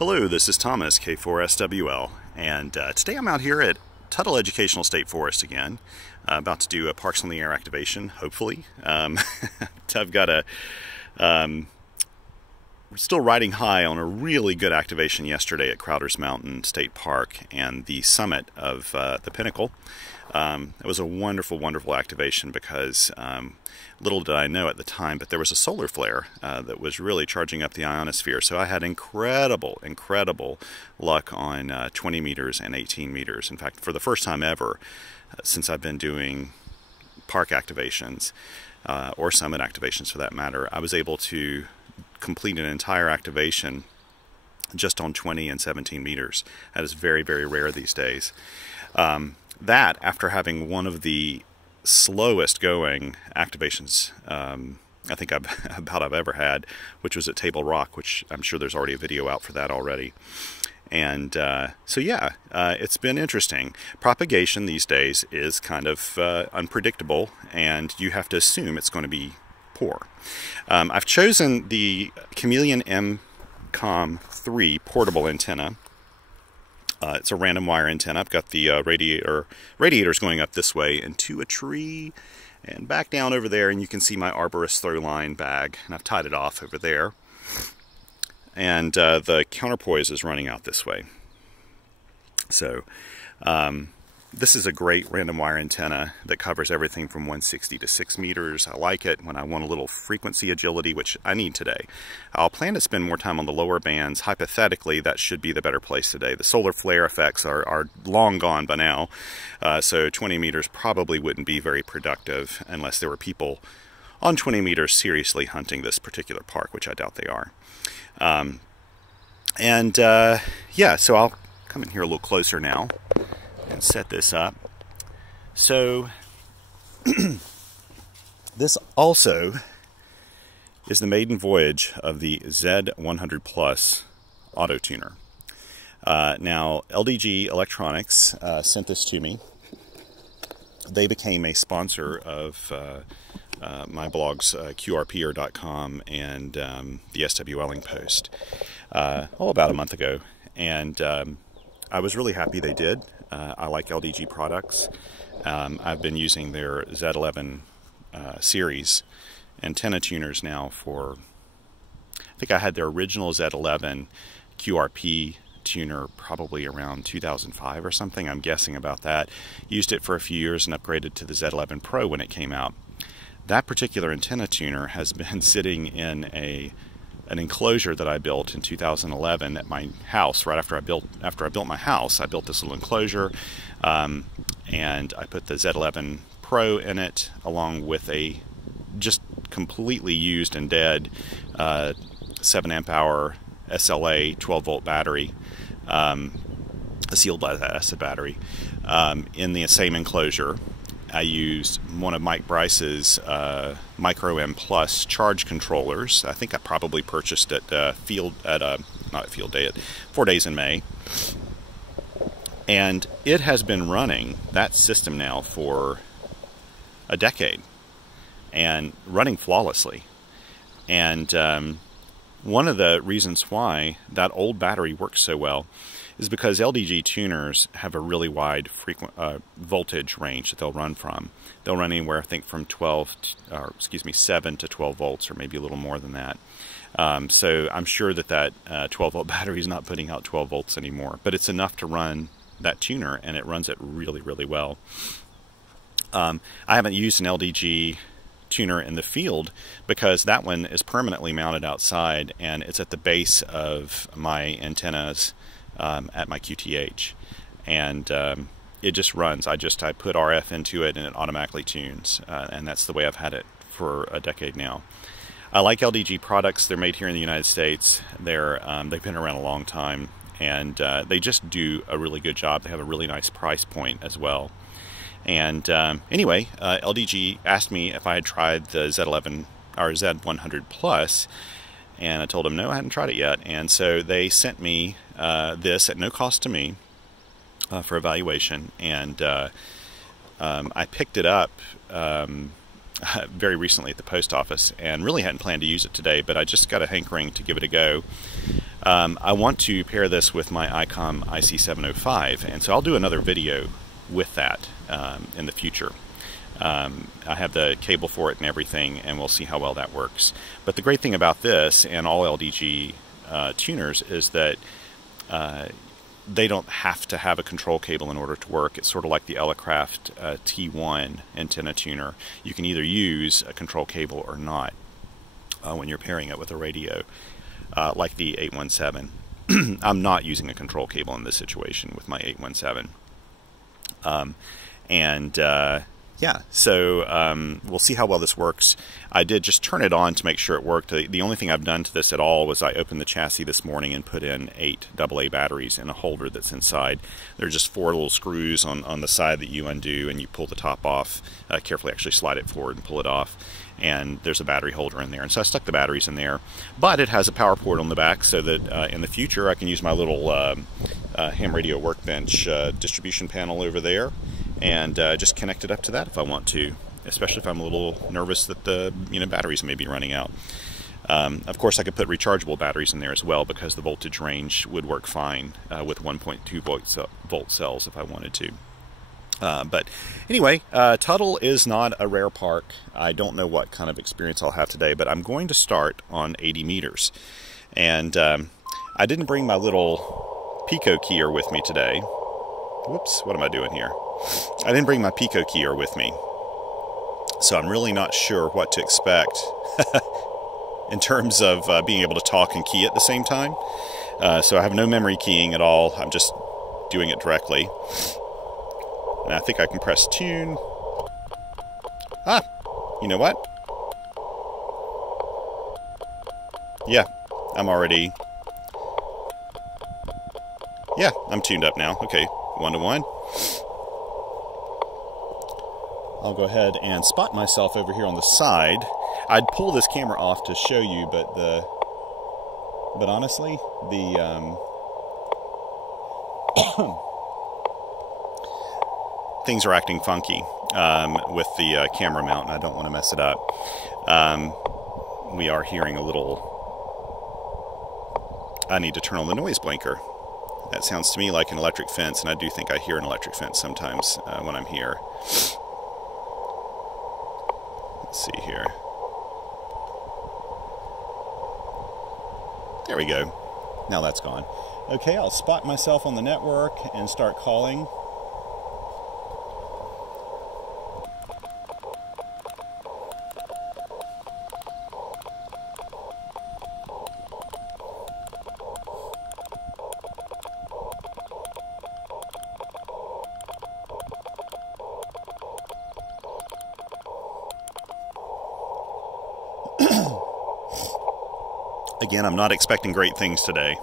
Hello, this is Thomas, K4SWL, and today I'm out here at Tuttle Educational State Forest again, about to do a Parks on the Air activation, hopefully. I've got we're still riding high on a really good activation yesterday at Crowder's Mountain State Park and the summit of the Pinnacle. It was a wonderful, wonderful activation because little did I know at the time, but there was a solar flare that was really charging up the ionosphere. So I had incredible, incredible luck on 20 meters and 18 meters. In fact, for the first time ever, since I've been doing park activations, or summit activations for that matter, I was able to complete an entire activation just on 20 and 17 meters. That is very, very rare these days. That, after having one of the slowest going activations I think I've ever had, which was at Table Rock, which I'm sure there's already a video out for that already. And so yeah, it's been interesting. Propagation these days is kind of unpredictable, and you have to assume it's going to be poor. I've chosen the Chameleon Emcomm 3 portable antenna. It's a random wire antenna. I've got the radiators going up this way into a tree and back down over there, and you can see my arborist throw line bag, and I've tied it off over there. And the counterpoise is running out this way. So this is a great random wire antenna that covers everything from 160 to 6 meters. I like it when I want a little frequency agility, which I need today. I'll plan to spend more time on the lower bands. Hypothetically, that should be the better place today. The solar flare effects are long gone by now, so 20 meters probably wouldn't be very productive unless there were people on 20 meters seriously hunting this particular park, which I doubt they are. Yeah, so I'll come in here a little closer now and set this up. So this also is the maiden voyage of the Z-100 Plus auto tuner. Now LDG Electronics sent this to me. They became a sponsor of my blogs, qrpr.com and the SWLing Post, about a month ago, and I was really happy they did. I like LDG products. I've been using their Z11 series antenna tuners now for, I think I had their original Z11 QRP tuner probably around 2005 or something. I'm guessing about that. Used it for a few years and upgraded to the Z11 Pro when it came out. That particular antenna tuner has been sitting in an enclosure that I built in 2011 at my house. Right after I built my house, I built this little enclosure, and I put the Z11 Pro in it, along with a just completely used and dead 7 amp hour SLA 12 volt battery, a sealed lead acid battery, in the same enclosure. I used one of Mike Bryce's Micro M Plus charge controllers. I think I probably purchased it not at Field Day, at 4 Days in May. And it has been running that system now for a decade and running flawlessly. And one of the reasons why that old battery works so well is because LDG tuners have a really wide voltage range that they'll run from. They'll run anywhere, I think, from 7 to 12 volts, or maybe a little more than that. So I'm sure that 12 volt battery is not putting out 12 volts anymore, but it's enough to run that tuner, and it runs it really, really well. I haven't used an LDG tuner in the field because that one is permanently mounted outside, and it's at the base of my antennas at my QTH, and it just runs. I put RF into it and it automatically tunes, and that's the way I've had it for a decade now. I like LDG products. They're made here in the United States. They've been around a long time, and they just do a really good job. They have a really nice price point as well. And anyway, LDG asked me if I had tried the Z11 or Z100 Plus, and I told them no, I hadn't tried it yet. And so they sent me this at no cost to me for evaluation, and I picked it up very recently at the post office, and really hadn't planned to use it today, but I just got a hankering to give it a go. I want to pair this with my ICOM IC705, and so I'll do another video with that in the future. I have the cable for it and everything, and we'll see how well that works. But the great thing about this and all LDG tuners is that they don't have to have a control cable in order to work. It's sort of like the Elecraft T1 antenna tuner. You can either use a control cable or not when you're pairing it with a radio, like the 817. I'm not using a control cable in this situation with my 817. Yeah, so we'll see how well this works. I did just turn it on to make sure it worked. The only thing I've done to this at all was I opened the chassis this morning and put in 8 AA batteries in a holder that's inside. There are just 4 little screws on the side that you undo, and you pull the top off, carefully actually slide it forward and pull it off. And there's a battery holder in there. And so I stuck the batteries in there. But it has a power port on the back so that in the future I can use my little ham radio workbench distribution panel over there and just connect it up to that if I want to, especially if I'm a little nervous that the batteries may be running out. Of course, I could put rechargeable batteries in there as well because the voltage range would work fine with 1.2 volt cells if I wanted to. But anyway, Tuttle is not a rare park. I don't know what kind of experience I'll have today, but I'm going to start on 80 meters. And I didn't bring my little Pico keyer with me today. Whoops, what am I doing here? I didn't bring my Pico keyer with me. So I'm really not sure what to expect in terms of being able to talk and key at the same time. So I have no memory keying at all. I'm just doing it directly. And I think I can press tune. Ah, you know what? Yeah, I'm tuned up now. Okay, 1 to 1. I'll go ahead and spot myself over here on the side. I'd pull this camera off to show you, but honestly, things are acting funky with the camera mount, and I don't want to mess it up. We are hearing a little... I need to turn on the noise blinker. That sounds to me like an electric fence, and I do think I hear an electric fence sometimes when I'm here. Let's see here. There we go. Now that's gone. Okay, I'll spot myself on the network and start calling. Again, I'm not expecting great things today.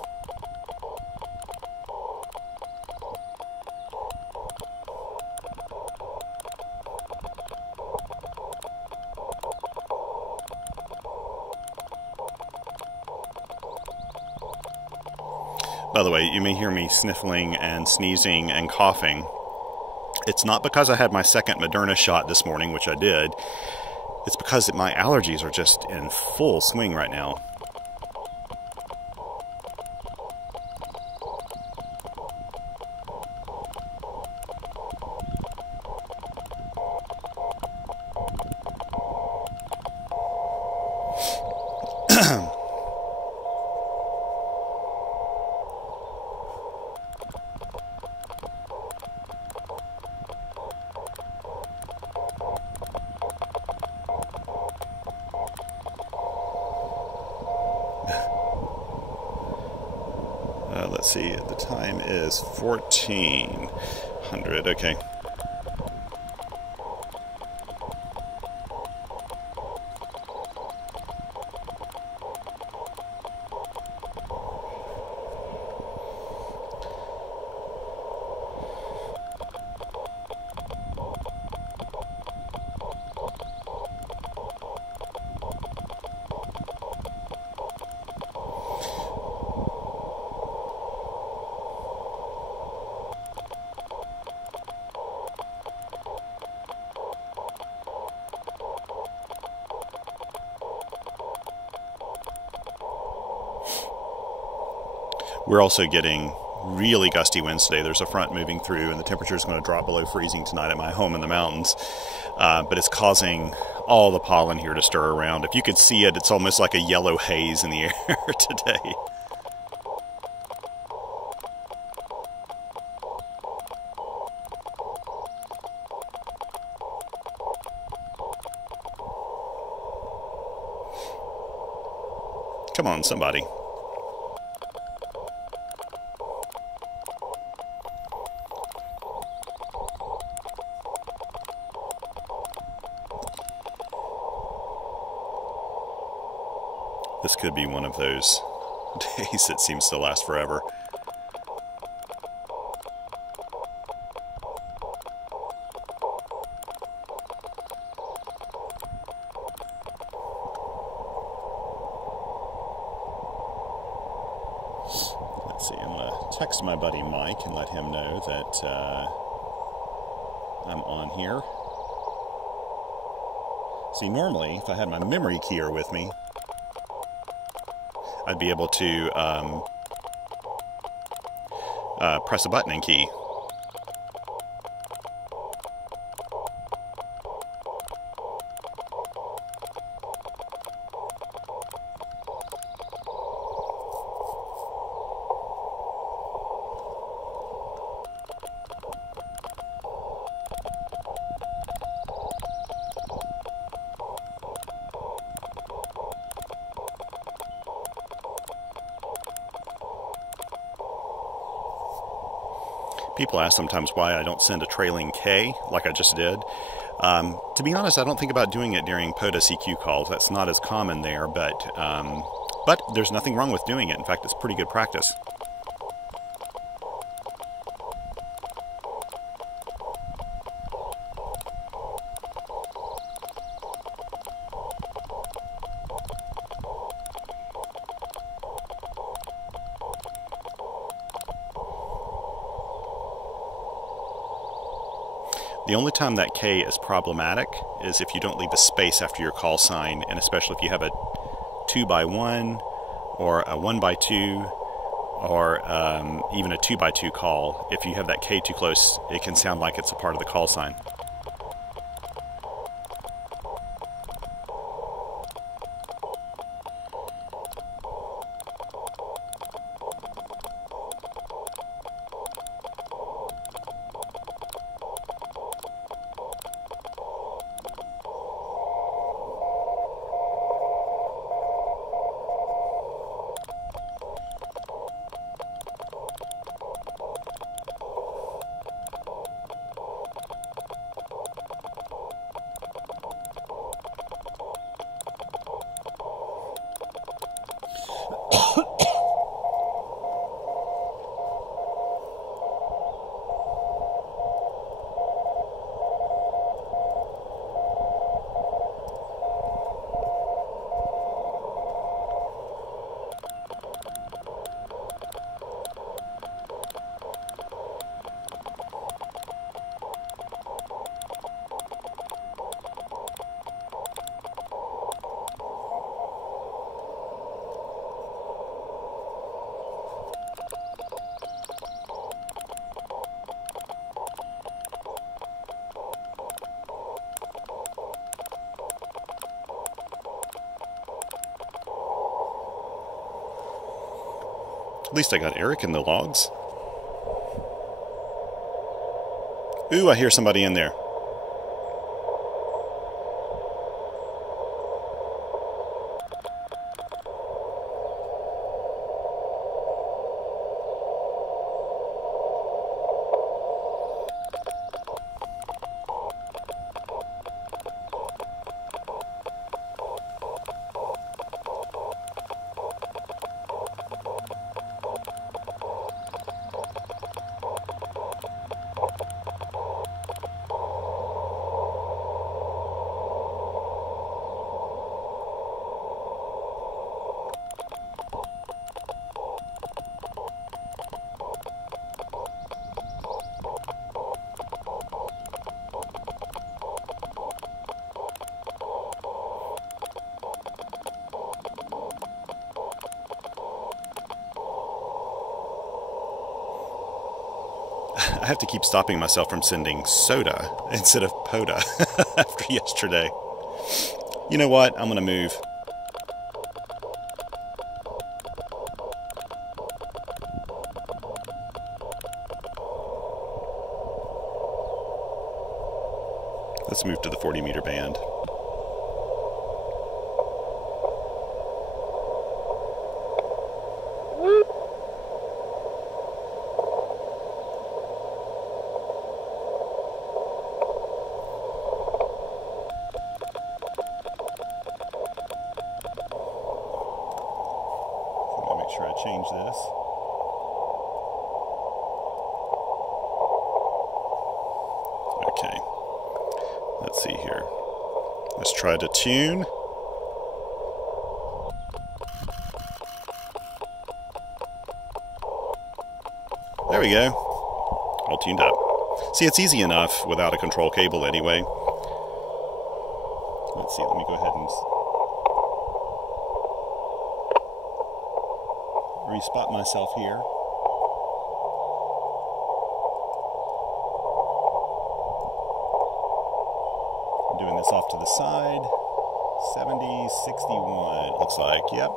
By the way, you may hear me sniffling and sneezing and coughing. It's not because I had my second Moderna shot this morning, which I did. It's because my allergies are just in full swing right now. Let's see, the time is 1400. Okay. We're also getting really gusty winds today. There's a front moving through, and the temperature is going to drop below freezing tonight at my home in the mountains. But it's causing all the pollen here to stir around. If you could see it, it's almost like a yellow haze in the air today. Come on, somebody. This could be one of those days that seems to last forever. Let's see, I'm going to text my buddy Mike and let him know that I'm on here. See, normally, if I had my memory keyer with me, I'd be able to press a button and key. People ask sometimes why I don't send a trailing K like I just did. To be honest, I don't think about doing it during POTA CQ calls. That's not as common there, but there's nothing wrong with doing it. In fact, it's pretty good practice. The only time that K is problematic is if you don't leave a space after your call sign, and especially if you have a 2x1 or a 1x2 or even a 2x2 call. If you have that K too close, it can sound like it's a part of the call sign. At least I got Eric in the logs. Ooh, I hear somebody in there. I have to keep stopping myself from sending soda instead of POTA after yesterday. You know what? I'm going to move. Let's move to the 40-meter band. Make sure I change this. Okay. Let's see here. Let's try to tune. There we go. All tuned up. See, it's easy enough without a control cable anyway. Let's see, let me go ahead and respot myself here. I'm doing this off to the side. 70, 61, it looks like, yep.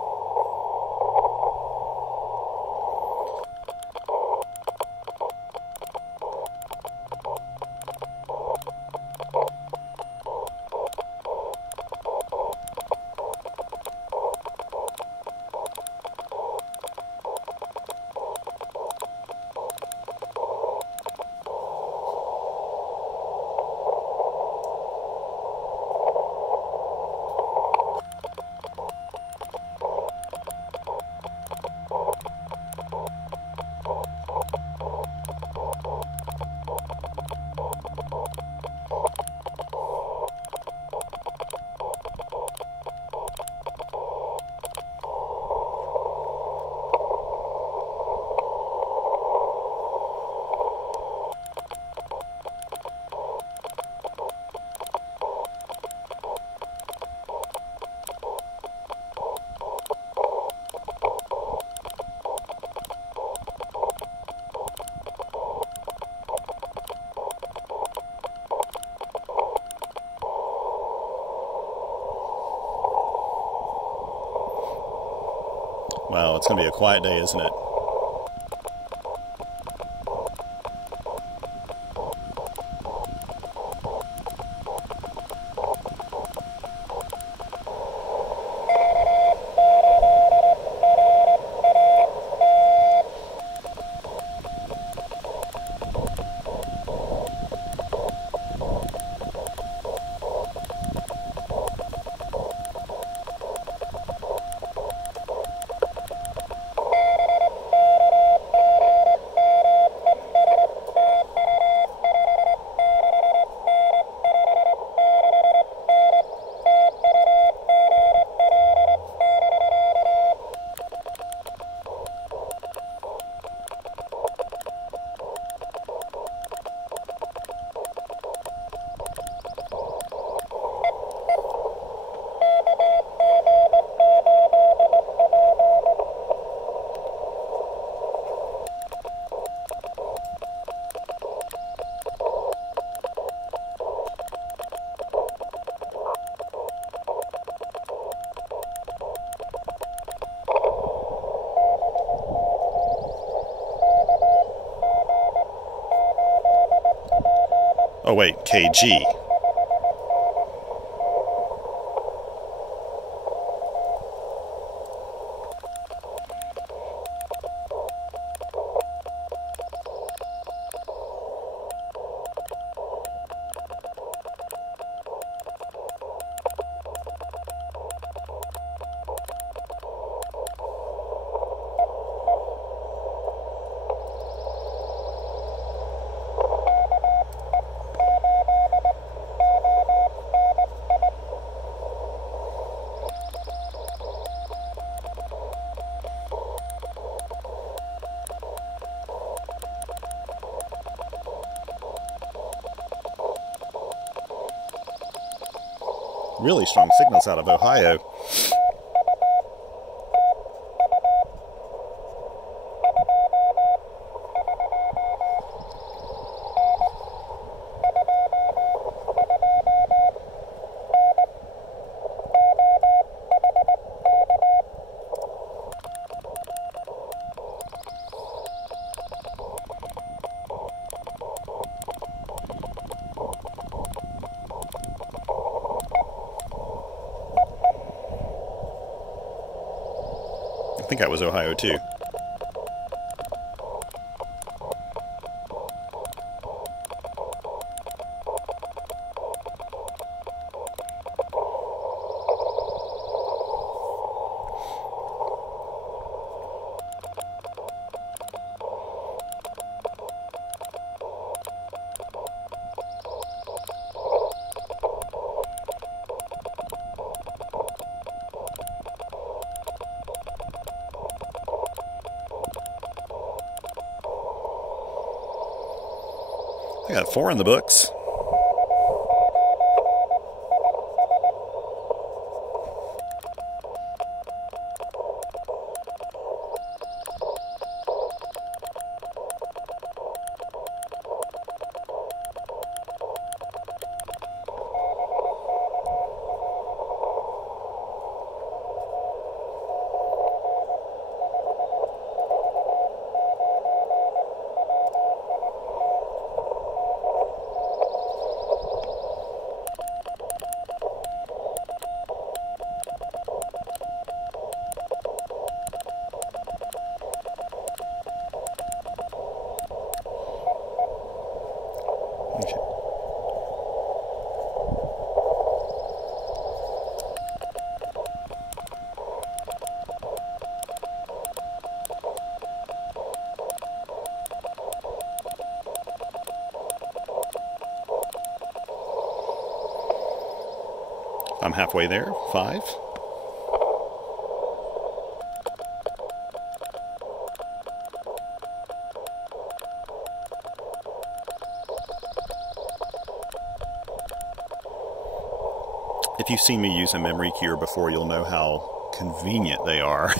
Wow, it's going to be a quiet day, isn't it? Oh wait, kg. Really strong signals out of Ohio. think that was Ohio too. I got 4 in the books. I'm halfway there. 5. If you've seen me use a memory keyer before, you'll know how convenient they are.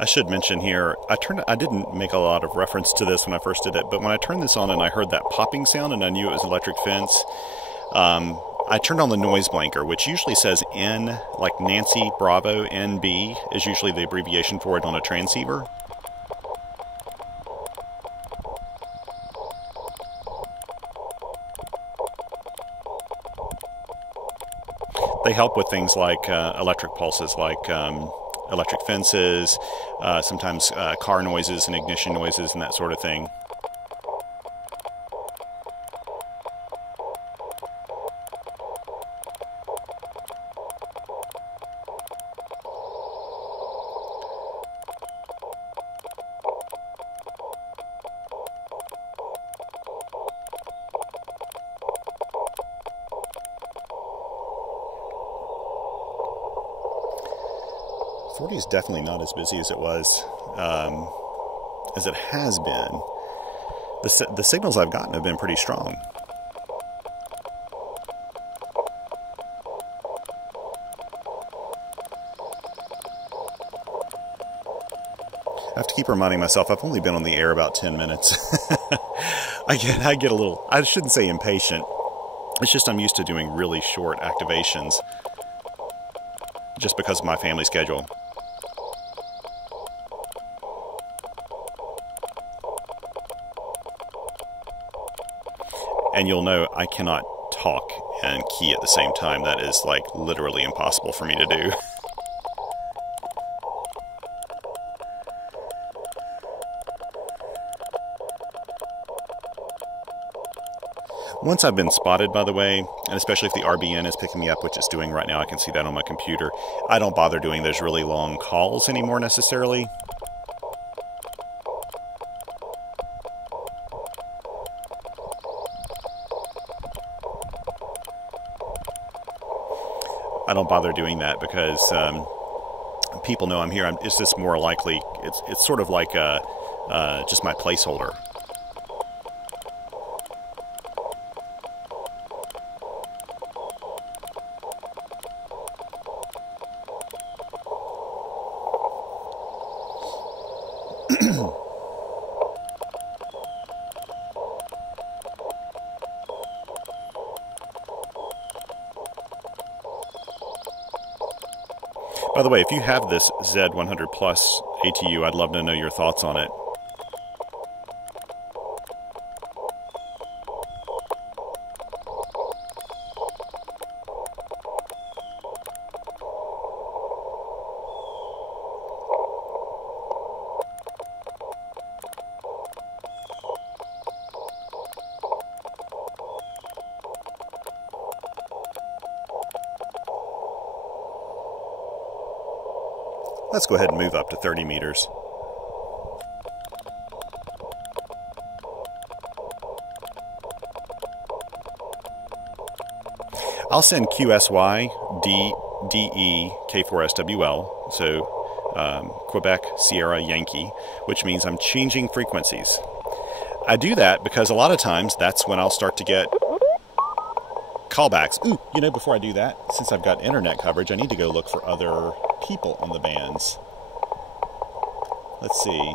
I should mention here, I didn't make a lot of reference to this when I first did it, but when I turned this on and I heard that popping sound and I knew it was electric fence, I turned on the noise blanker, which usually says N, like Nancy Bravo, NB is usually the abbreviation for it on a transceiver. They help with things like electric pulses, like electric fences, sometimes car noises and ignition noises and that sort of thing. Is definitely not as busy as it was, as it has been. The signals I've gotten have been pretty strong. I have to keep reminding myself I've only been on the air about 10 minutes. I get a little, I shouldn't say impatient. It's just I'm used to doing really short activations just because of my family schedule. And you'll know I cannot talk and key at the same time. That is like literally impossible for me to do. Once I've been spotted, by the way, and especially if the RBN is picking me up, which it's doing right now, I can see that on my computer, I don't bother doing those really long calls anymore necessarily. I don't bother doing that because people know I'm here. It's just more likely. It's sort of like just my placeholder. By the way, if you have this Z-100 Plus ATU, I'd love to know your thoughts on it. Let's go ahead and move up to 30 meters. I'll send QSY DE K4SWL, so Quebec Sierra Yankee, which means I'm changing frequencies. I do that because a lot of times that's when I'll start to get callbacks. Ooh, you know, before I do that, since I've got internet coverage, I need to go look for other people on the bands. Let's see.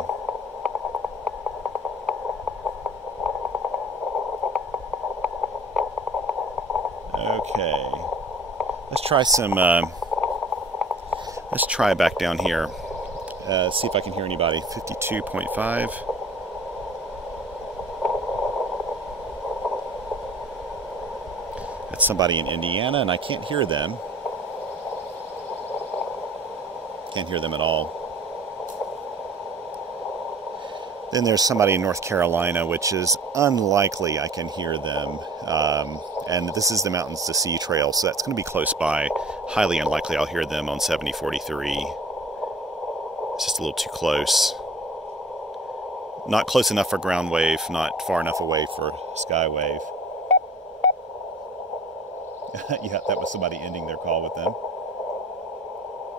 Okay. Let's try some, let's try back down here. See if I can hear anybody. 52.5. That's somebody in Indiana, and I can't hear them. Can't hear them at all. Then there's somebody in North Carolina, which is unlikely I can hear them. And this is the Mountains to Sea Trail, so that's going to be close by. Highly unlikely I'll hear them on 7043. It's just a little too close. Not close enough for ground wave, not far enough away for sky wave. Yeah, that was somebody ending their call with them.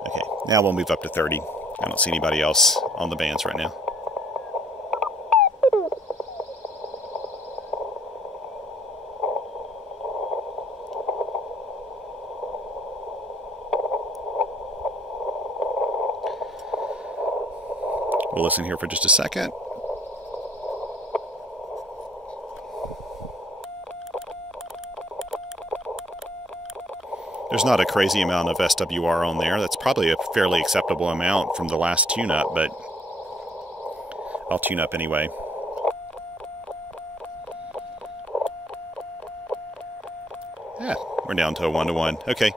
Okay, now we'll move up to 30. I don't see anybody else on the bands right now. We'll listen here for just a second. There's not a crazy amount of SWR on there. That's probably a fairly acceptable amount from the last tune-up, but I'll tune up anyway. Yeah, we're down to a 1-to-1. Okay.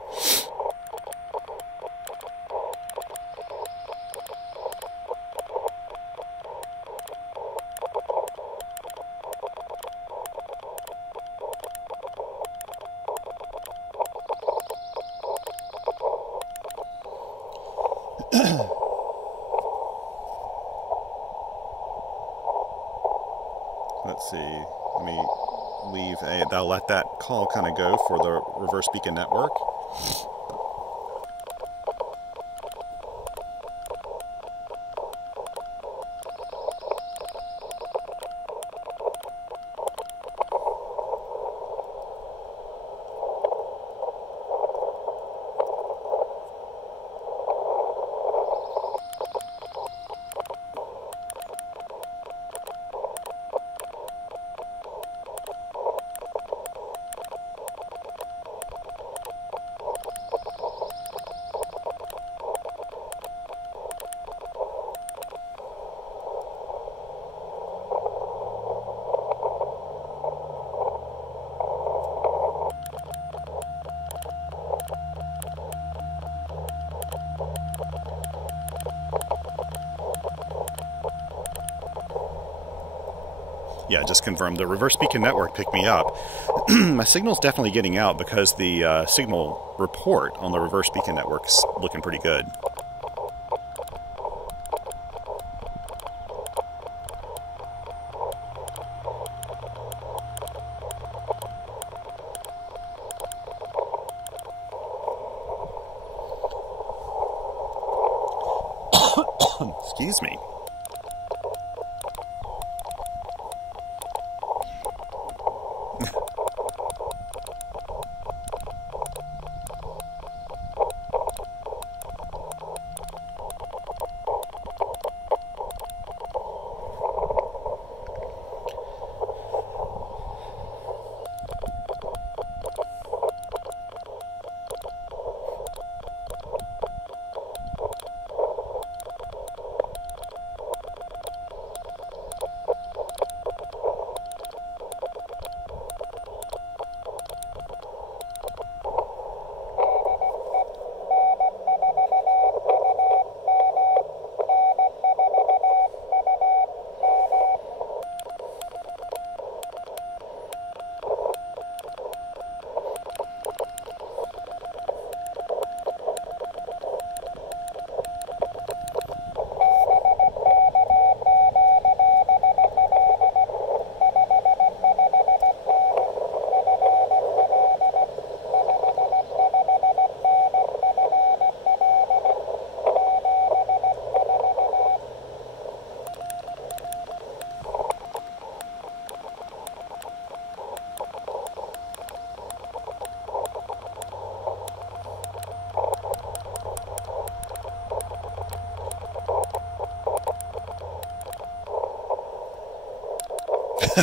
Let's see, let me leave I'll let that call kind of go for the reverse beacon network. Yeah, just confirmed. The reverse beacon network picked me up. My signal's definitely getting out because the signal report on the reverse beacon network's looking pretty good. Excuse me.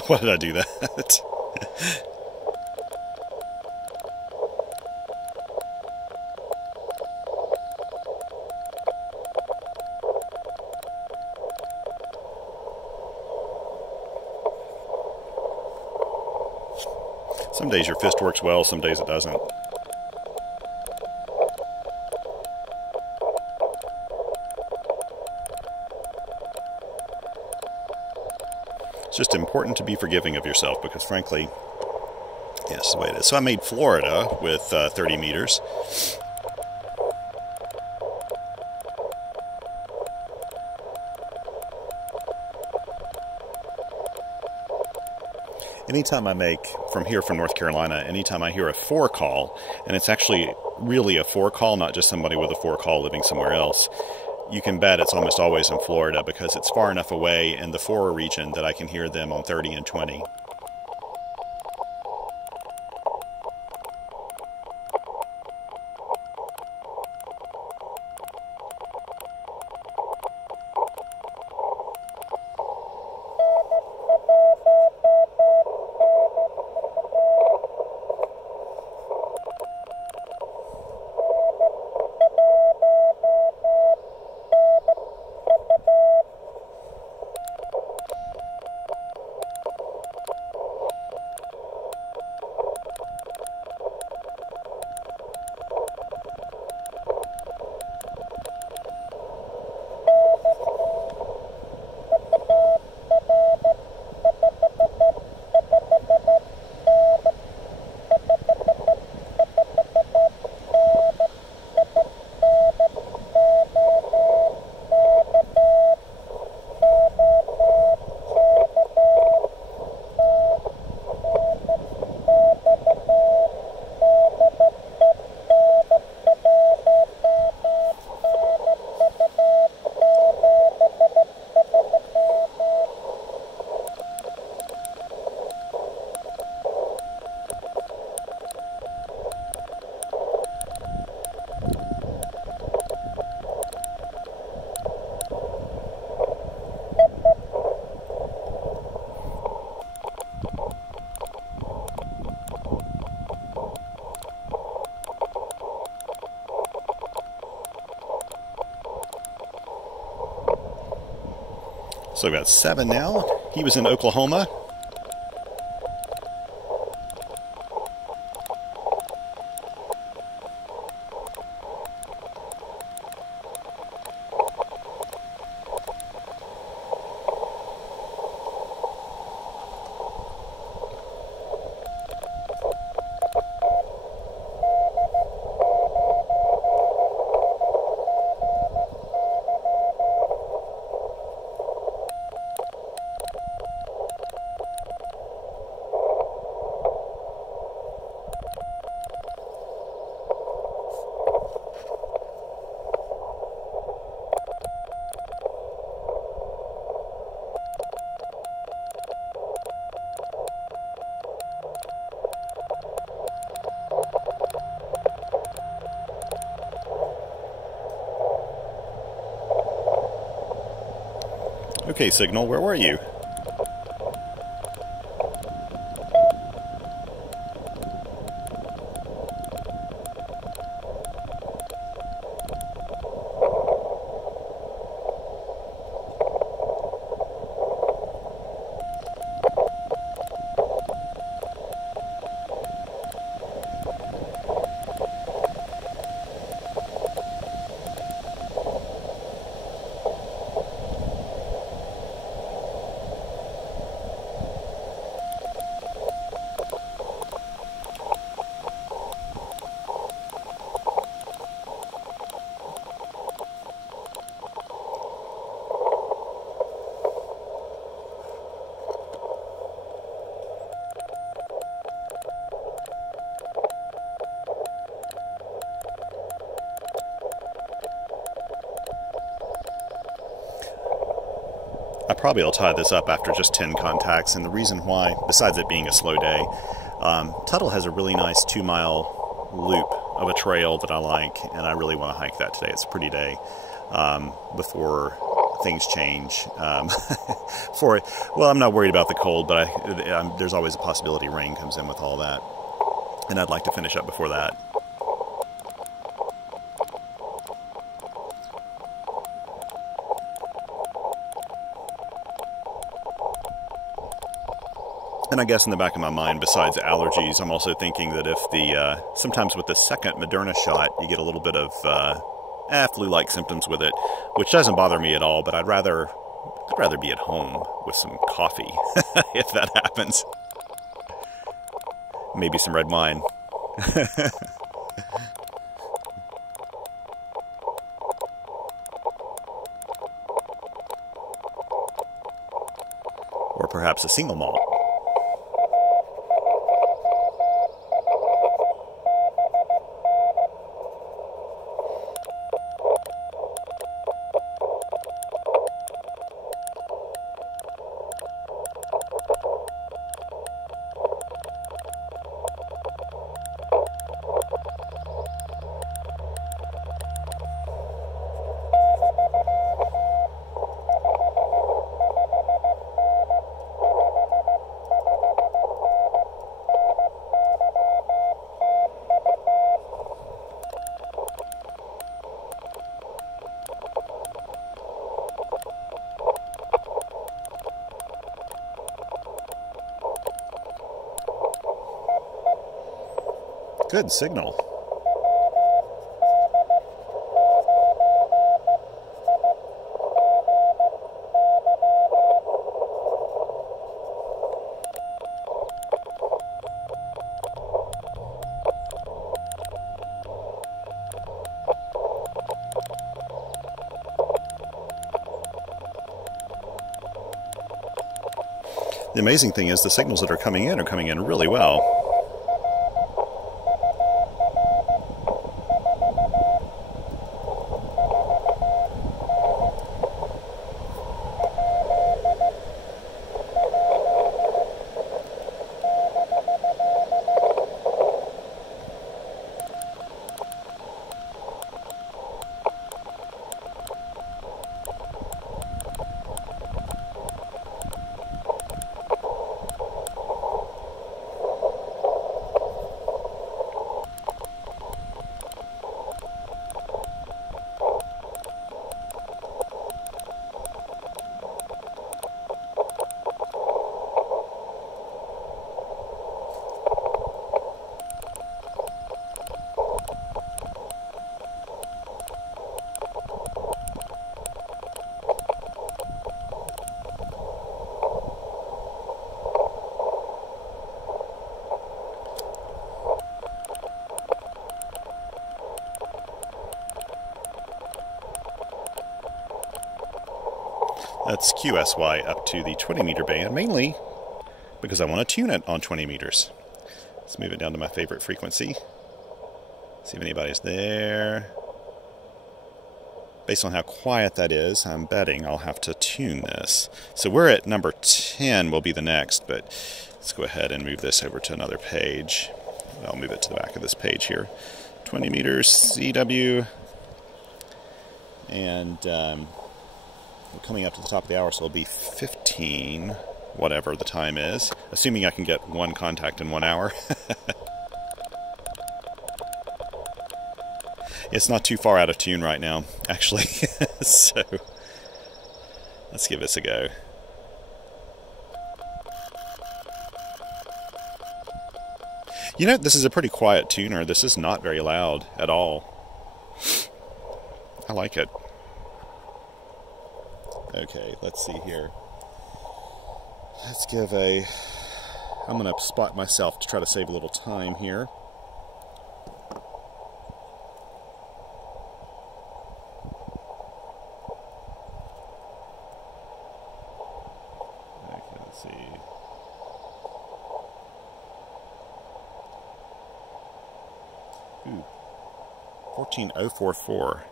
Why did I do that? Some days your fist works well, some days it doesn't. It's just important to be forgiving of yourself because, frankly, yes, the way it is. So I made Florida with 30 meters. Anytime I make, from North Carolina, anytime I hear a 4 call, and it's actually really a 4 call, not just somebody with a 4 call living somewhere else, you can bet it's almost always in Florida because it's far enough away in the 4 region that I can hear them on 30 and 20. So we got 7 now. He was in Oklahoma. Okay, Signal, where were you? I probably will tie this up after just 10 contacts, and the reason why, besides it being a slow day, Tuttle has a really nice 2-mile loop of a trail that I like, and I really want to hike that today. It's a pretty day before things change. Well, I'm not worried about the cold, but there's always a possibility rain comes in with all that. And I'd like to finish up before that. And I guess in the back of my mind, besides allergies, I'm also thinking that if sometimes with the second Moderna shot, you get a little bit of flu-like symptoms with it, which doesn't bother me at all, but I'd rather be at home with some coffee if that happens. Maybe some red wine. Or perhaps a single malt. Good signal. The amazing thing is the signals that are coming in really well. That's QSY up to the 20 meter band, mainly because I want to tune it on 20 meters. Let's move it down to my favorite frequency. See if anybody's there. Based on how quiet that is, I'm betting I'll have to tune this. So we're at number 10 will be the next, but let's go ahead and move this over to another page. I'll move it to the back of this page here. 20 meters, CW, and we're coming up to the top of the hour, so it'll be 15, whatever the time is, assuming I can get one contact in 1 hour. It's not too far out of tune right now, actually, so let's give this a go. You know, this is a pretty quiet tuner. This is not very loud at all. I like it. Okay, let's see here. Let's give a... I'm going to spot myself to try to save a little time here. Okay, let's see. Ooh, 14044.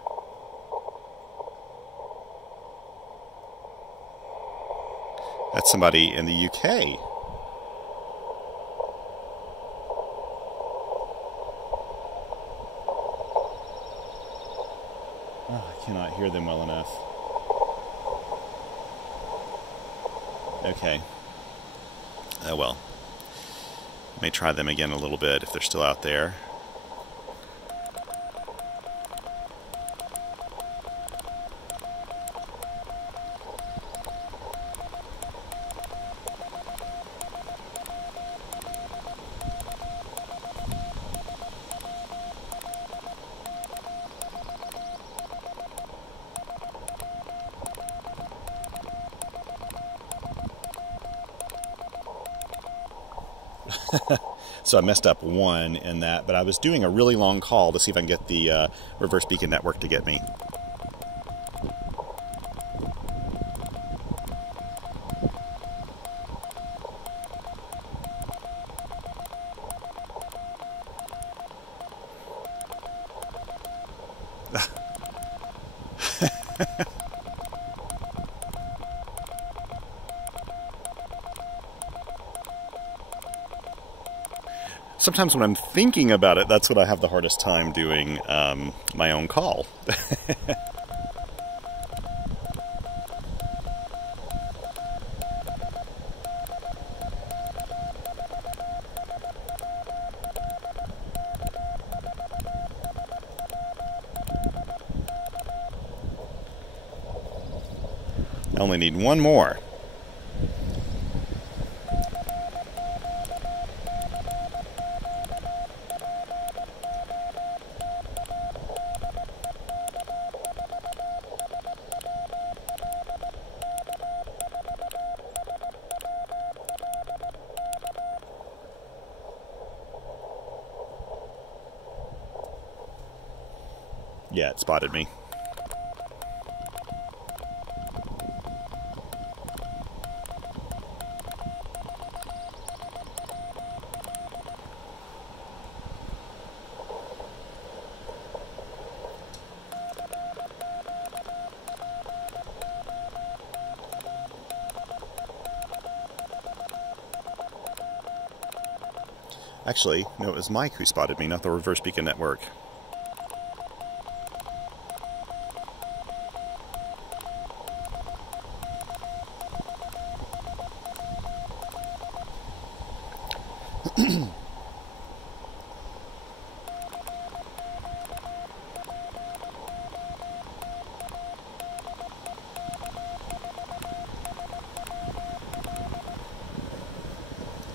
That's somebody in the UK. Oh, I cannot hear them well enough. Okay. Oh well. May try them again a little bit if they're still out there. So I messed up one in that, but I was doing a really long call to see if I can get the reverse beacon network to get me. Sometimes when I'm thinking about it, that's when I have the hardest time doing my own call. I only need one more. Yeah, it spotted me. Actually, no, it was Mike who spotted me, not the reverse beacon network.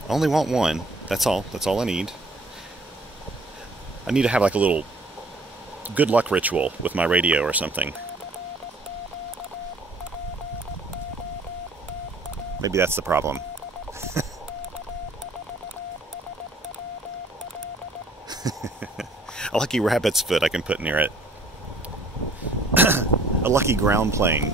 I only want one. That's all. That's all I need. I need to have like a little good luck ritual with my radio or something. Maybe that's the problem. A lucky rabbit's foot I can put near it. A lucky ground plane.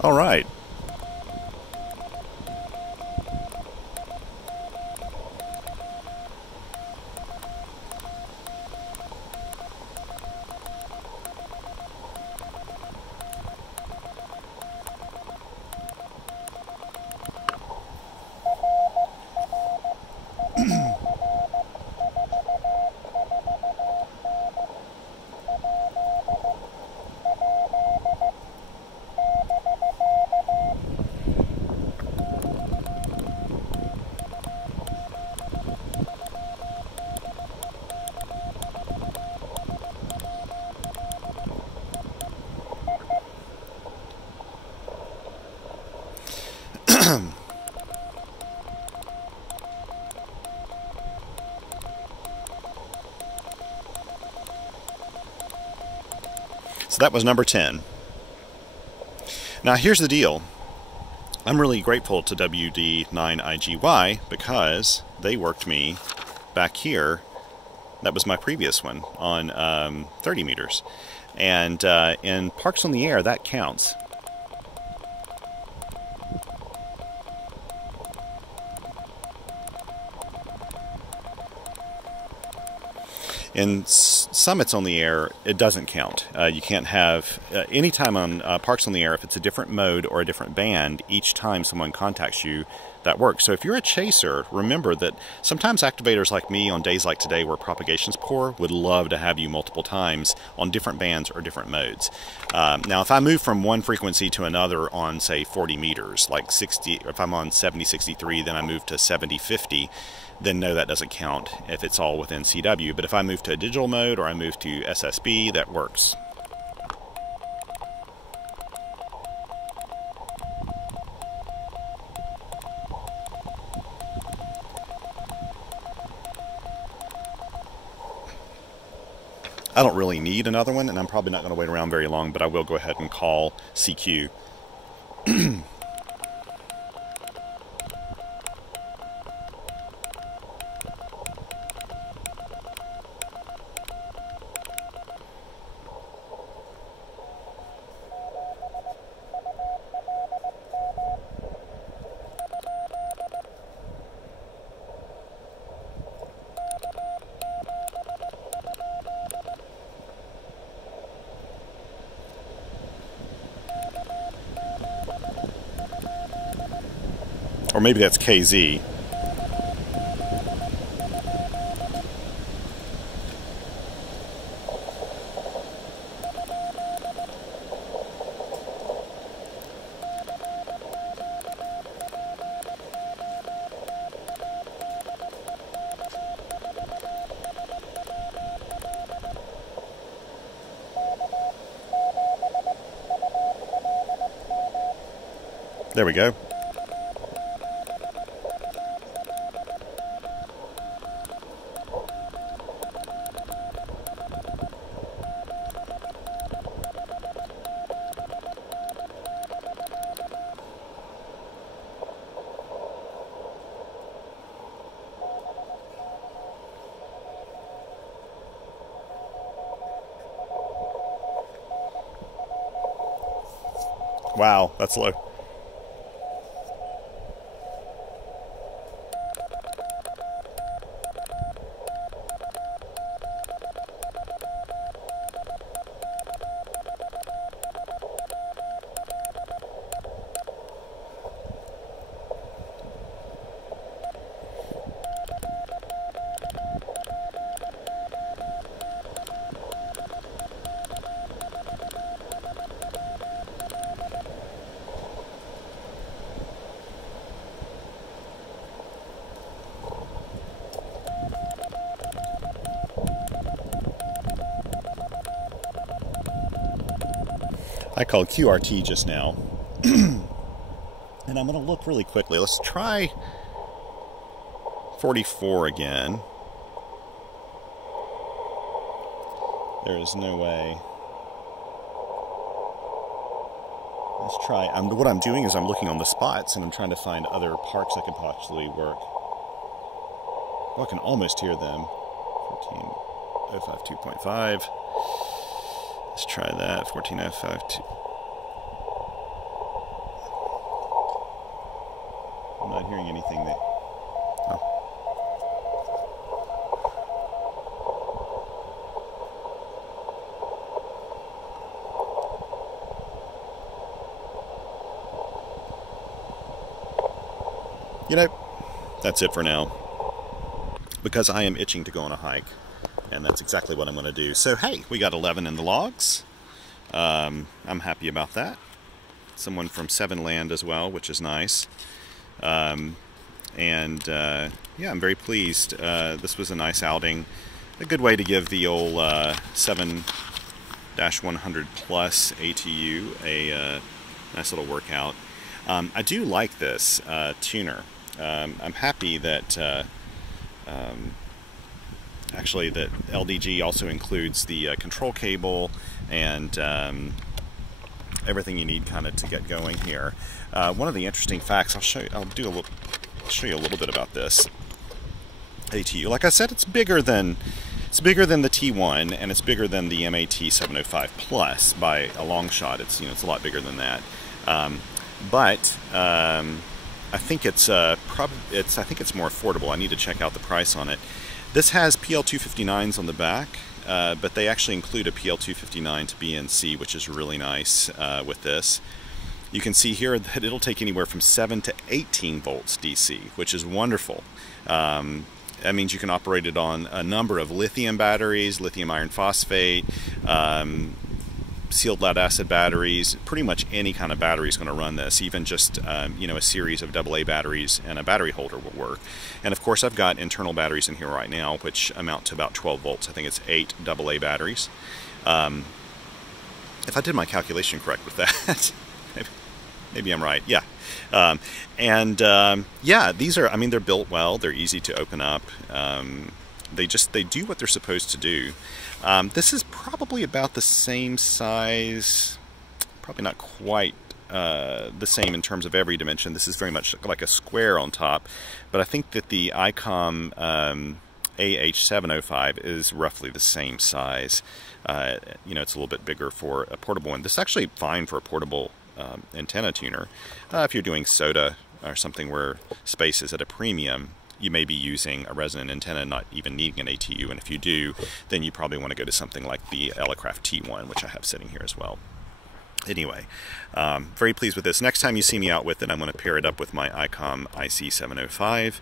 All right. So that was number 10. Now here's the deal. I'm really grateful to WD9IGY because they worked me back here. That was my previous one on 30 meters. And in Parks on the Air, that counts. In summits on the air, it doesn't count. You can't have any time on parks on the air, if it's a different mode or a different band, each time someone contacts you, that works. So if you're a chaser, remember that sometimes activators like me on days like today where propagation's poor would love to have you multiple times on different bands or different modes. Now if I move from one frequency to another on say 40 meters, like 60, if I'm on 70-63, then I move to 70-50, then no, that doesn't count if it's all within CW. But if I move to a digital mode or I move to SSB, that works. I don't really need another one, and I'm probably not going to wait around very long, but I will go ahead and call CQ. Or maybe that's KZ. There we go. Wow, that's low. I called QRT just now. And I'm going to look really quickly. Let's try 44 again. There is no way. Let's try. What I'm doing is I'm looking on the spots and I'm trying to find other parks that could possibly work. Oh, I can almost hear them. 14.052.5. Let's try that. 14.052. I'm not hearing anything that. Oh. You know, that's it for now. Because I am itching to go on a hike. And that's exactly what I'm going to do. So, hey, we got 11 in the logs. I'm happy about that. Someone from 7 Land as well, which is nice. Yeah, I'm very pleased. This was a nice outing. A good way to give the old 7-100 plus ATU a nice little workout. I do like this tuner. I'm happy that actually that LDG also includes the control cable and everything you need kind of to get going here. One of the interesting facts, I'll show you a little bit about this ATU. Like I said, it's bigger than the T1 and it's bigger than the MAT 705 Plus by a long shot. It's a lot bigger than that. But I think it's more affordable. I need to check out the price on it. This has PL259s on the back, but they actually include a PL259 to BNC, which is really nice with this. You can see here that it'll take anywhere from 7 to 18 volts DC, which is wonderful. That means you can operate it on a number of lithium batteries, lithium iron phosphate, sealed lead acid batteries. Pretty much any kind of battery is going to run this. Even just you know, a series of AA batteries and a battery holder will work. And of course I've got internal batteries in here right now which amount to about 12 volts. I think it's 8 AA batteries. If I did my calculation correct with that, maybe I'm right. Yeah. Yeah, these are, I mean, they're built well. They're easy to open up. They do what they're supposed to do. This is probably about the same size, probably not quite the same in terms of every dimension. This is very much like a square on top, but I think that the Emcomm AH705 is roughly the same size. You know, it's a little bit bigger for a portable one. This is actually fine for a portable antenna tuner. If you're doing SOTA or something where space is at a premium, you may be using a resonant antenna, not even needing an ATU, and if you do, then you probably want to go to something like the LDG FT-817ND, which I have sitting here as well. Anyway, very pleased with this. Next time you see me out with it, I'm going to pair it up with my Emcomm IC705,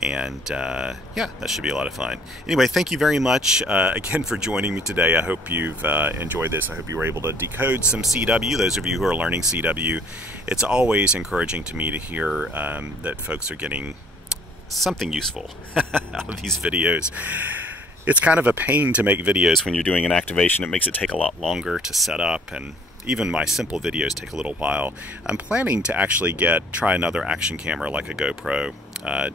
and yeah, that should be a lot of fun. Anyway, thank you very much again for joining me today. I hope you've enjoyed this. I hope you were able to decode some CW. Those of you who are learning CW, it's always encouraging to me to hear that folks are getting something useful out of these videos. It's kind of a pain to make videos when you're doing an activation. It makes it take a lot longer to set up, and even my simple videos take a little while. I'm planning to actually try another action camera like a GoPro,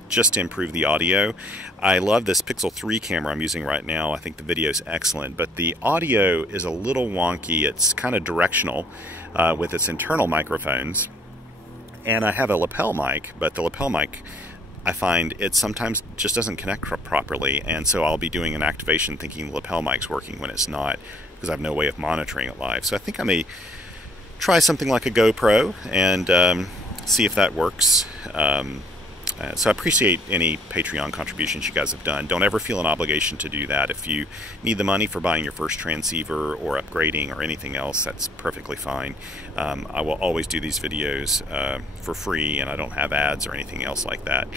just to improve the audio. I love this Pixel 3 camera I'm using right now. I think the video is excellent, but the audio is a little wonky. It's kind of directional with its internal microphones. And I have a lapel mic, but the lapel mic, I find it sometimes just doesn't connect properly, and so I'll be doing an activation thinking the lapel mic's working when it's not, because I have no way of monitoring it live. So I think I may try something like a GoPro and see if that works. So I appreciate any Patreon contributions you guys have done. Don't ever feel an obligation to do that. If you need the money for buying your first transceiver or upgrading or anything else, that's perfectly fine. I will always do these videos for free, and I don't have ads or anything else like that.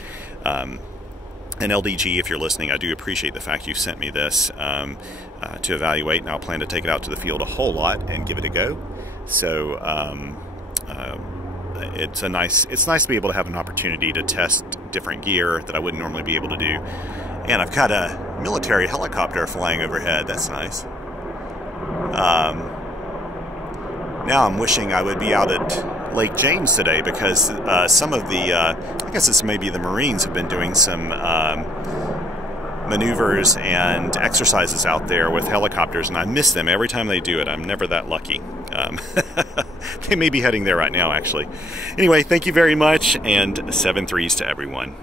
And LDG, if you're listening, I do appreciate the fact you sent me this to evaluate, and I'll plan to take it out to the field a whole lot and give it a go. So it's nice to be able to have an opportunity to test different gear that I wouldn't normally be able to do. And I've got a military helicopter flying overhead. That's nice. Now I'm wishing I would be out at Lake James today, because some of the, I guess it's maybe the Marines have been doing some maneuvers and exercises out there with helicopters, and I miss them every time they do it. I'm never that lucky. They may be heading there right now, actually. Anyway, thank you very much, and 7 threes to everyone.